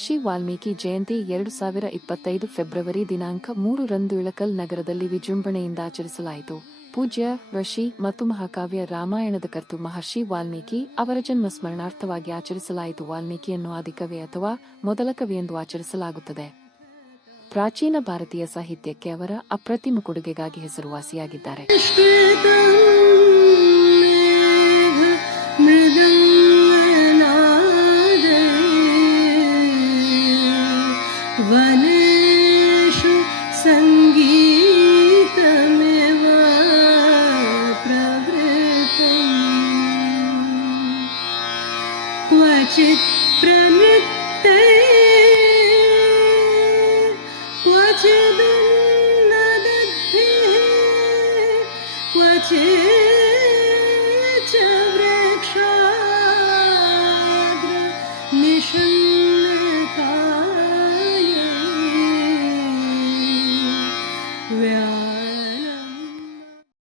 ಮಹರ್ಷಿ Valmiki Jayanti 2025 February ದಿನಾಂಕ 3 ರಂದು ಇಳಕಲ್ ನಗರದಲ್ಲಿ ವಿಜೃಂಭಣೆಯಿಂದ ಆಚರಿಸಲಾಯಿತು. ಪೂಜ್ಯ ಋಷಿ ಮತ್ತು ಮಹಾಕಾವ್ಯ ರಾಮಾಯಣದ ಕರ್ತು ಮಹರ್ಷಿ ವಾಲ್ಮೀಕಿ ಅವರ ಜನ್ಮ ಸ್ಮರಣಾರ್ಥವಾಗಿ ಆಚರಿಸಲಾಯಿತು. ವಾಲ್ಮೀಕಿಯನ್ನು ಆದಿಕವಿ ಅಥವಾ ಮೊದಲ ಕವಿ ಎಂದು ಆಚರಿಸಲಾಗುತ್ತದೆ. ಪ್ರಾಚೀನ ಭಾರತೀಯ ಸಾಹಿತ್ಯಕ್ಕೆ ಅವರ ಅಪ್ರತಿಮ ಕೊಡುಗೆಗಾಗಿ ಹೆಸರುವಾಸಿಯಾಗಿದ್ದಾರೆ. वनेषु सङ्गीतमेव प्रवृत्तम् क्वचित् प्रनृत्तैः क्वचिदुन्नदद्भिः क्वचित्